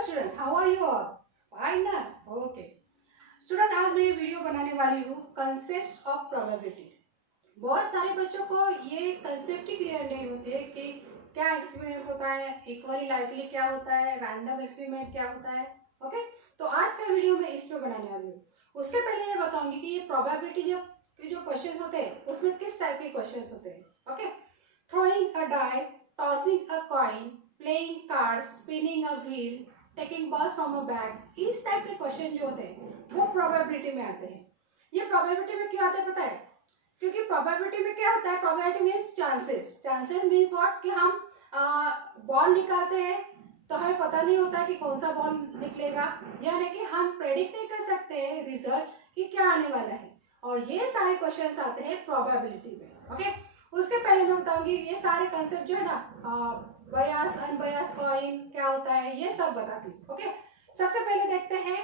Students, how are you all? Fine ना? Okay student, आज मैं ये वीडियो बनाने वाली हूँ कंसेप्ट ऑफ प्रोबेबिलिटी। बहुत सारे बच्चों को ये कंसेप्ट ही क्लियर नहीं होते कि क्या एक्सपेरिमेंट होता है, इक्वली लाइकली क्या होता है, रैंडम एक्सपेरिमेंट क्या होता है। ओके, तो आज का वीडियो मैं इस पे बनाने वाली हूँ। उसके पहले ये बताऊंगी कि ये प्रोबेबिलिटी जो क्वेश्चन होते हैं उसमें किस टाइप के क्वेश्चन होते हैं। Okay, throwing a die, tossing a coin, playing cards, spinning a wheel, taking balls from a bag, इस टाइप के क्वेश्चन जो होते हैं वो प्रोबेबिलिटी में आते हैं। ये प्रोबेबिलिटी में क्यों आते हैं पता है? क्योंकि प्रोबेबिलिटी में क्या होता है, probability means chances. Chances means what, कि हम बॉल निकालते हैं तो हमें पता नहीं होता कि कौन सा बॉल निकलेगा, यानी कि हम प्रेडिक्ट नहीं कर सकते रिजल्ट कि क्या आने वाला है। और ये सारे क्वेश्चंस आते हैं प्रोबेबिलिटी में। ओके, उसके पहले मैं बताऊंगी ये सारे कंसेप्ट जो है ना, बायस अनबायस कॉइन क्या होता है, ये सब बताती हूँ। ओके, सबसे पहले देखते हैं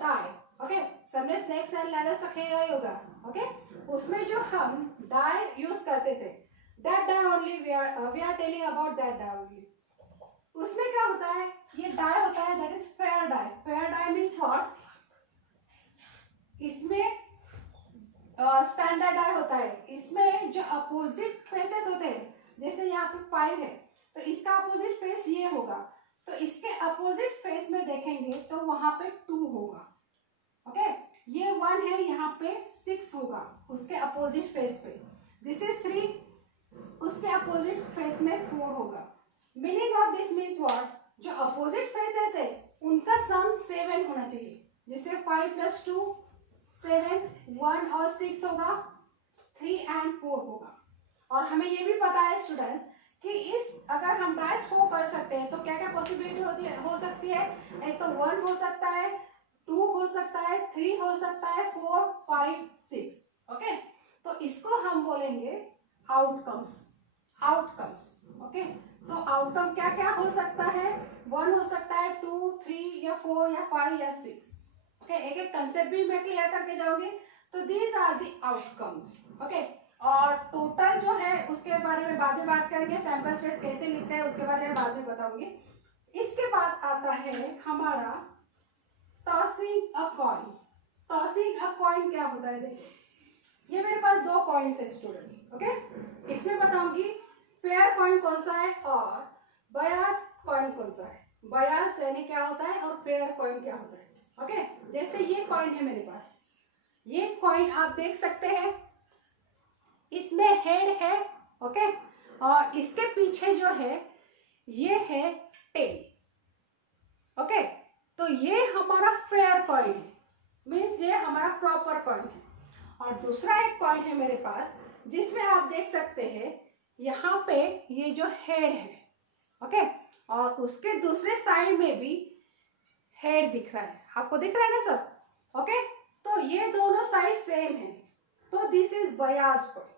डाई। ओके, सबने स्नेक्स एंड लैडर्स का खेला ही होगा। ओके, उसमें जो हम डाई यूज करते थे, that die only we are telling about that die only. उसमें क्या होता है, ये डाई होता है that is fair die. Fair die means what, इसमें स्टैंडर्ड डाई होता है। इसमें जो अपोजिट फेसेस होते हैं, जैसे यहाँ पे 5 है तो इसका अपोजिट फेस ये होगा, तो इसके अपोजिट फेस में देखेंगे तो वहां पे 2 होगा। ओके, ये 1 है, यहाँ पे 6 होगा उसके अपोजिट फेस पे। दिस इज 3, उसके अपोजिट फेस में 4 होगा। Meaning of this means what, जो अपोजिट फेसेस है उनका सम 7 होना चाहिए। जैसे 5 + 2 7, 1 और 6 होगा, 3 एंड 4 होगा। और हमें ये भी पता है स्टूडेंट्स कि इस अगर हम डाई थ्रो कर सकते हैं तो क्या क्या पॉसिबिलिटी होती है, हो सकती है। एक तो 1 हो सकता है, 2 हो सकता है, 3 हो सकता है, 4, 5, 6। ओके, तो इसको हम बोलेंगे आउटकम्स। आउटकम्स ओके, तो आउटकम क्या क्या हो सकता है, 1 हो सकता है, 2, 3 या 4 या 5 या 6। ओके, एक एक कंसेप्ट भी मैं क्लियर करके जाऊंगी। तो these are the outcomes. Okay, और टोटल जो है उसके बारे में बाद में बात करेंगे, सैंपल स्पेस कैसे लिखते हैं उसके बारे में बाद में बताऊंगी। इसके बाद आता है हमारा tossing a coin. Tossing a coin क्या होता है, देखिए ये मेरे पास 2 कॉइन्स है स्टूडेंट्स। ओके, इसमें बताऊंगी फेयर कॉइन कौन सा है और बायस कॉइन कौन सा है। बायस यानी क्या होता है और फेयर कॉइन क्या होता है। ओके, जैसे ये कॉइन है मेरे पास, ये कॉइन आप देख सकते हैं, इसमें हेड है। ओके, और इसके पीछे जो है ये है टेल। ओके, तो ये हमारा फेयर कॉइन है, मीन्स ये हमारा प्रॉपर कॉइन है। और दूसरा एक कॉइन है मेरे पास जिसमें आप देख सकते हैं यहाँ पे ये जो हेड है। ओके, और उसके दूसरे साइड में भी हेड दिख रहा है, आपको दिख रहा है ना सब। ओके, तो ये दोनों साइड सेम है, तो दिस इज बायस कॉइन।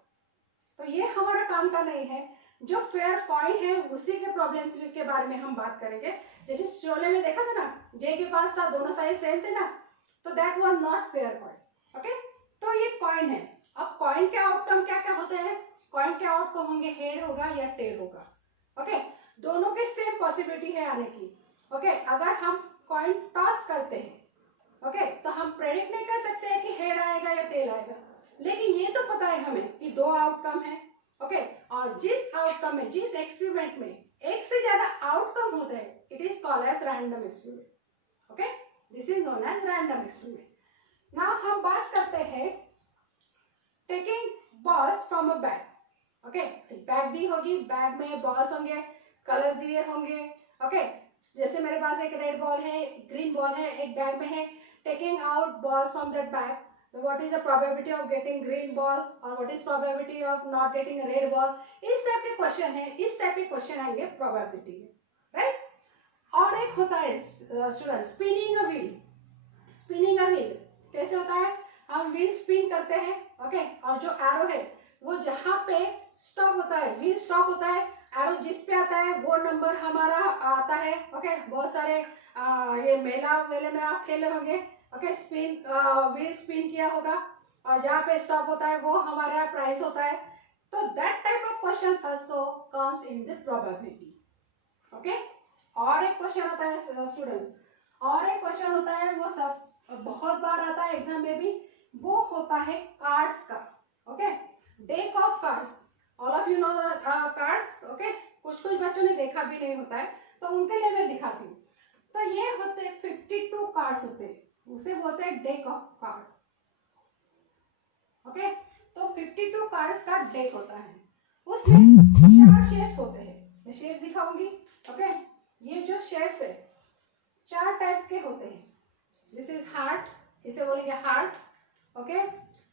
तो ये हमारा काम का नहीं है। जो फेयर कॉइन है उसी के प्रॉब्लम्स के बारे में हम बात करेंगे। जैसे शोले में देखा था ना, जे के पास था, दोनों साइड सेम थे ना, तो that was not fair coin. Okay, तो ये कॉइन है। अब कॉइन के आउटकम क्या क्या होते हैं, कॉइन के आउटकम होंगे हेड होगा या टेल होगा। ओके, दोनों के सेम पॉसिबिलिटी है आने की। ओके, अगर हम कॉइन टॉस करते हैं, ओके, तो हम प्रेडिक्ट नहीं कर सकते हैं कि हेड आएगा या टेल आएगा, लेकिन ये तो पता है हमें कि 2 आउटकम है। ओके, और जिस आउटकम में, जिस एक्सपेरिमेंट में एक से ज्यादा आउटकम होते हैं, it is called as random experiment. Okay, this is known as random experiment. Now हम बात करते हैं taking balls from a bag. Okay, bag दी होगी, बैग में बॉल्स होंगे, कलर्स दिए होंगे। ओके, जैसे मेरे पास एक रेड बॉल है, ग्रीन बॉल है, एक बैग में है। Taking out balls from that bag, what is the probability of getting green ball और what is probability of not getting a red ball। इस टाइप के क्वेश्चन है, इस टाइप के क्वेश्चन आएंगे प्रोबेबिलिटी में, राइट। और एक होता है student spinning a wheel. Spinning a wheel कैसे होता है, हम व्हील स्पिन करते हैं। ओके, और जो एरो है वो जहाँ पे स्टॉप होता है, व्हील स्टॉप होता है, एरो जिस पे आता है वो नंबर हमारा आता है। ओके, बहुत सारे ये मेला वेले में आप खेले होंगे। ओके, स्पिन व्हील स्पिन किया होगा और जहाँ पे स्टॉप होता है वो हमारा प्राइस होता है। तो that type of question also comes in the probability. Okay, और एक क्वेश्चन आता है स्टूडेंट्स, और एक क्वेश्चन होता है, वो सब बहुत बार आता है एग्जाम में भी, वो होता है कार्ड्स का। Okay, deck of cards, all of you know cards. Okay, कुछ कुछ बच्चों ने देखा भी नहीं होता है, तो उनके लिए मैं दिखाती हूँ। तो ये होते 52 कार्ड्स होते हैं, उसे बोलते हैं डेक ऑफ कार्ड। ओके, तो 52 कार्ड्स का डेक होता है, उसमें 4 शेप्स होते हैं। मैं शेप्स दिखाऊंगी। ओके, ये जो शेप्स है 4 टाइप के होते हैं। दिस इज हार्ट, इसे बोलेंगे heart. Okay,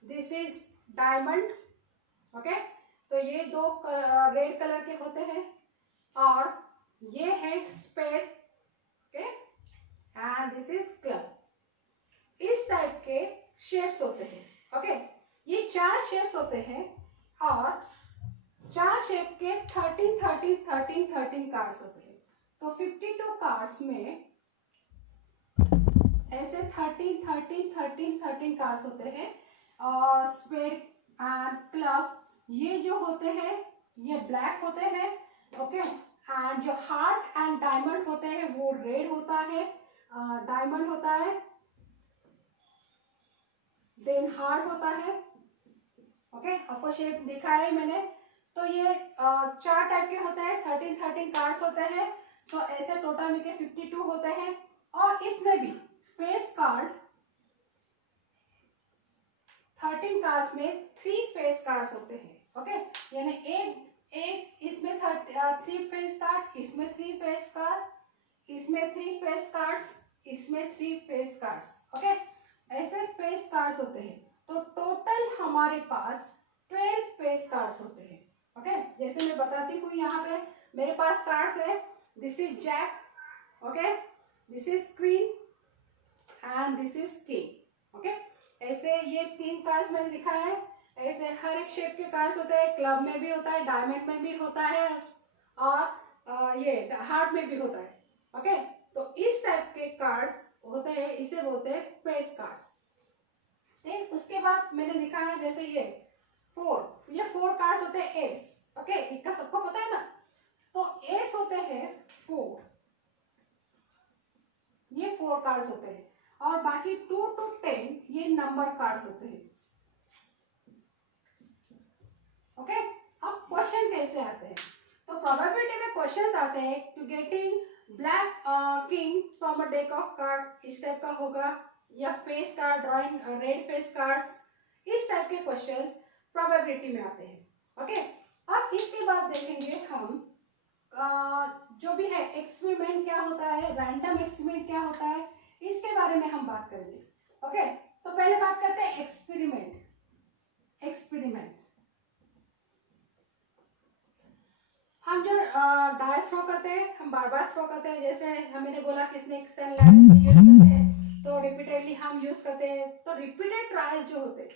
this is diamond. Okay, तो ये 2 रेड कलर के होते हैं, और ये है spade. Okay, and this is club. इस टाइप के शेप्स होते हैं। ओके, ये 4 शेप्स होते हैं, और 4 शेप के 13 कार्ड्स होते हैं। तो 52 कार्ड्स में ऐसे 13 कार्ड्स होते हैं, और स्पेड एंड क्लब ये जो होते हैं ये ब्लैक होते हैं। ओके, एंड जो हार्ट एंड डायमंड होते हैं वो रेड होता है, डायमंड होता है, देन हार्ट होता है। ओके, आपको शेप दिखा है मैंने। तो ये 4 टाइप के होते हैं, 13 कार्ड्स होते हैं। सो ऐसे टोटल मिलके 52 होते हैं, और इसमें भी फेस कार्ड 13 कार्ड्स में 3 फेस कार्ड्स होते हैं। ओके, यानी एक इसमें 3 फेस कार्ड, इसमें 3 फेस कार्ड, इसमें 3 फेस कार्ड्स, इसमें 3 फेस कार्ड्स। ओके, ऐसे फेस कार्ड्स होते हैं। तो टोटल हमारे पास 12 फेस कार्ड्स होते हैं। ओके, जैसे मैं बताती हूँ, यहाँ पे मेरे पास कार्ड्स है। This is jack. Okay, this is queen and this is king. Okay, ऐसे ये 3 कार्ड्स मैंने दिखाया है। ऐसे हर एक शेप के कार्ड्स होते हैं, क्लब में भी होता है, डायमंड में भी होता है, और ये हार्ट में भी होता है। ओके, तो इस टाइप के कार्ड्स होते हैं, इसे बोलते हैं फेस कार्ड्स। देन उसके बाद मैंने दिखाया जैसे ये 4 कार्ड्स होते हैं एस। ओके, इनका सबको पता है ना। तो एस होते हैं 4, ये 4 कार्ड्स होते हैं, और बाकी 2 to 10 ये नंबर कार्ड्स होते हैं। ओके, अब क्वेश्चन कैसे आते हैं? तो प्रोबेबिलिटी में क्वेश्चंस आते हैं to getting black king from a deck of card, इस टाइप का होगा, या face card drawing red face cards, इस टाइप के क्वेश्चंस प्रोबेबिलिटी में आते हैं। ओके, अब इसके बाद देखेंगे हम जो भी है एक्सपेरिमेंट क्या होता है, रैंडम एक्सपेरिमेंट क्या होता है, इसके बारे में हम बात करेंगे। ओके, तो पहले बात करते हैं एक्सपेरिमेंट। हम जो डाई थ्रो करते हैं, हम बार बार थ्रो करते हैं, जैसे हमने बोला कि स्नेक्स एंड लैडर्स में यूज करते हैं, तो रिपीटेडली हम यूज करते हैं। तो रिपीटेड ट्रायल्स जो होते हैं,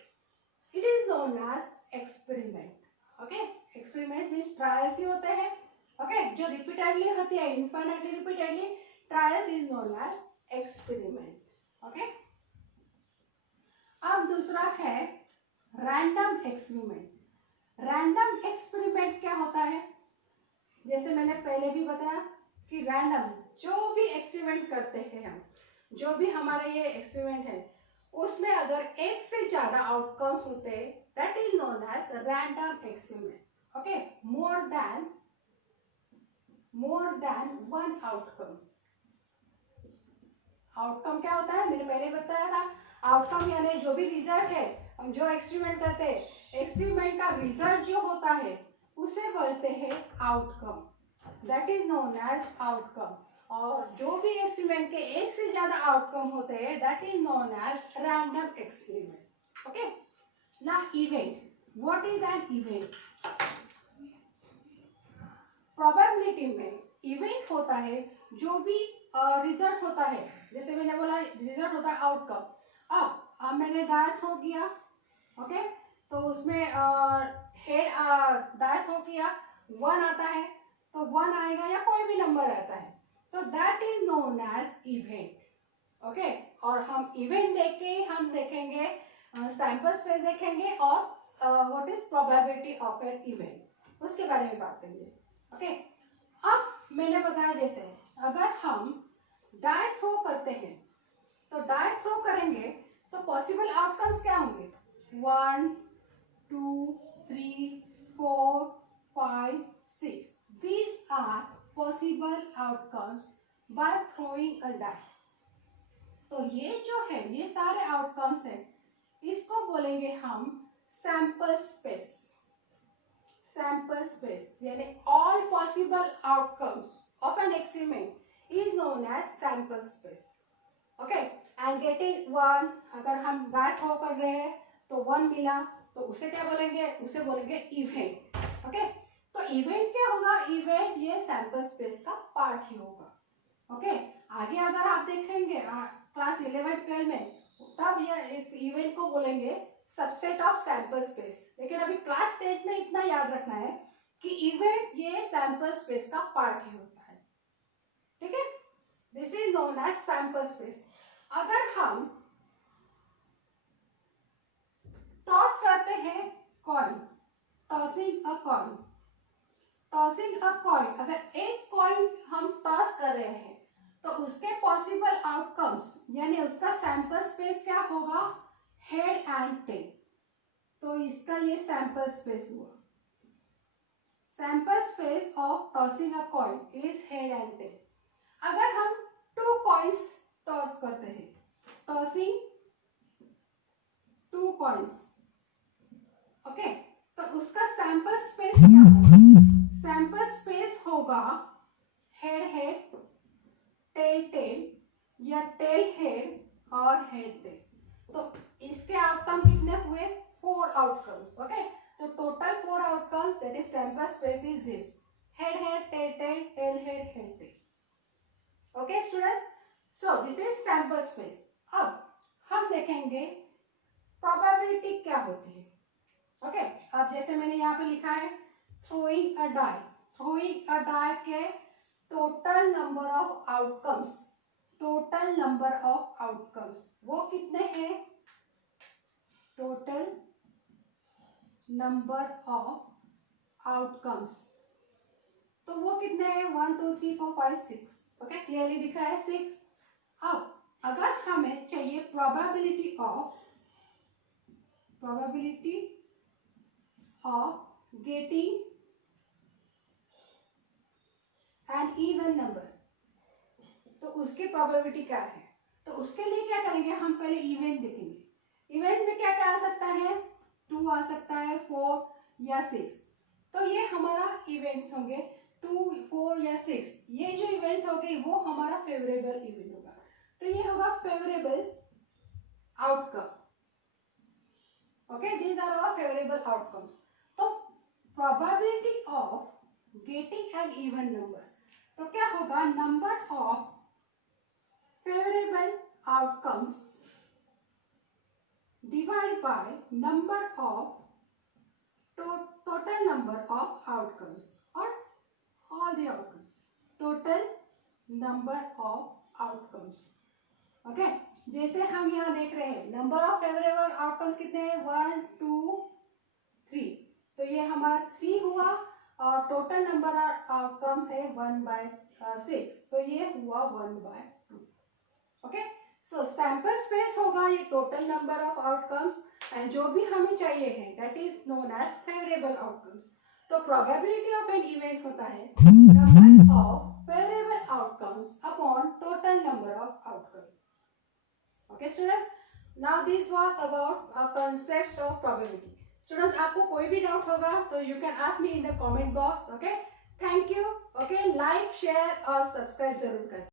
it is known as experiment. Okay, experiment means trials ही होते हैं। ओके, जो रिपीटेडली होती है, infinitely repeatedly, trials is known as experiment. Okay, अब दूसरा है रैंडम एक्सपेरिमेंट। रैंडम एक्सपेरिमेंट क्या होता है? जैसे मैंने पहले भी बताया कि रैंडम जो भी एक्सपेरिमेंट करते हैं हम, जो भी हमारा ये एक्सपेरिमेंट है, उसमें अगर एक से ज्यादा आउटकम्स होते हैं, that is known as random experiment. Okay, more than one outcome. Outcome क्या होता है? मैंने पहले बताया था, आउटकम यानी जो भी रिजल्ट है, हम जो एक्सपेरिमेंट करते हैं, एक्सपेरिमेंट का रिजल्ट जो होता है उसे बोलते हैं outcome, that is known as outcome. और जो भी एक्सपेरिमेंट के एक से ज्यादा आउटकम होते हैं, that is known as random experiment. Okay, ना event, what is an event? Probability में इवेंट होता है जो भी रिजल्ट होता है, जैसे मैंने बोला रिजल्ट होता है आउटकम। अब मैंने डाई थ्रो किया, ओके, तो उसमें हेड डाई थ्रो किया, 1 आता है, तो 1 आएगा या कोई भी नंबर आता है, तो that is known as event. Okay, और हम इवेंट देख के हम देखेंगे सैंपल स्पेस देखेंगे, और what is probability of an event, उसके बारे में बात करेंगे। ओके, अब मैंने बताया जैसे अगर हम डाई थ्रो करते हैं तो डाई थ्रो करेंगे तो पॉसिबल आउटकम्स क्या होंगे? 1 2 3 4 5 6 these are possible outcomes by throwing a die. तो ये जो है, ये सारे आउटकम्स हैं, इसको बोलेंगे हम सैंपल स्पेस। सैंपल स्पेस यानी all possible outcomes of an experiment is known as sample space. Okay, and getting one, अगर हम डाई थ्रो कर रहे हैं तो 1 मिला तो उसे क्या बोलेंगे? उसे बोलेंगे इवेंट। ओके, तो इवेंट क्या होगा? इवेंट ये सैंपल स्पेस का पार्ट ही होगा। ओके, आगे अगर आप देखेंगे क्लास 11-12 में, तब ये इस इवेंट को बोलेंगे सबसेट ऑफ सैंपल स्पेस। लेकिन अभी क्लास 10 में इतना याद रखना है कि इवेंट ये सैंपल स्पेस का पार्ट ही होता है। ठीक है, this is known as sample space. अगर हम टॉस करते हैं coin, tossing a coin, tossing a coin, अगर एक कॉइन हम टॉस कर रहे हैं तो उसके पॉसिबल आउटकम्स यानी उसका सैंपल स्पेस क्या होगा? Head and tail. तो इसका ये सैंपल स्पेस हुआ। Sample space of tossing a coin is head and tail. अगर हम 2 कॉइन्स टॉस करते हैं, टॉसिंग 2 कॉइन्स, ओके, तो उसका सैंपल स्पेस क्या होगा? सैंपल स्पेस होगा हेड हेड, टेल टेल या टेल हेड और हेड टेल। तो इसके आउटकम कितने हुए? 4 आउटकम्स। ओके, तो total 4 outcomes, that is sample space is this: head head, tail tail, tail head, head tail. Okay students, so this is sample space. अब हम देखेंगे प्रोबेबिलिटी क्या होती है। ओके, अब जैसे मैंने यहाँ पे लिखा है throwing a die, throwing a die के total number of outcomes, total number of outcomes वो कितने हैं? टोटल नंबर ऑफ आउटकम्स तो वो कितने हैं? 1 2 3 4 5 6। ओके, क्लियरली दिखा है 6। अब अगर हमें चाहिए probability of getting an even number, तो उसकी प्रोबेबिलिटी क्या है? तो उसके लिए क्या करेंगे? हम पहले इवेंट देखेंगे। इवेंट में क्या क्या आ सकता है? 2 आ सकता है, 4 या 6। तो ये हमारा इवेंट्स होंगे 2 4 या 6। ये जो इवेंट्स होंगे वो हमारा फेवरेबल इवेंट होगा। तो ये होगा favourable outcome. Okay, these are our favourable outcomes. तो probability of getting an even number, तो क्या होगा? Number of favorable outcomes divided by number of total number of outcomes or all the outcomes, total number of outcomes। Okay, जैसे हम यहाँ देख रहे हैं नंबर ऑफ फेवरेबल आउटकम्स कितने हैं? 1 2 3। तो ये हमारा 3 हुआ और टोटल नंबर ऑफ आउटकम्स है 1/6, तो ये हुआ 1/2। ओके, सो सैंपल स्पेस होगा ये total number of outcomes, and जो भी हमें चाहिए है that is known as favourable outcomes. तो प्रोबेबिलिटी ऑफ एन इवेंट होता है number of favourable outcomes upon total number of outcomes. Okay student, now this was about concepts of probability. Students, आपको कोई भी डाउट होगा तो you can ask me in the comment box. Okay, thank you. Okay, like share और subscribe जरूर करें।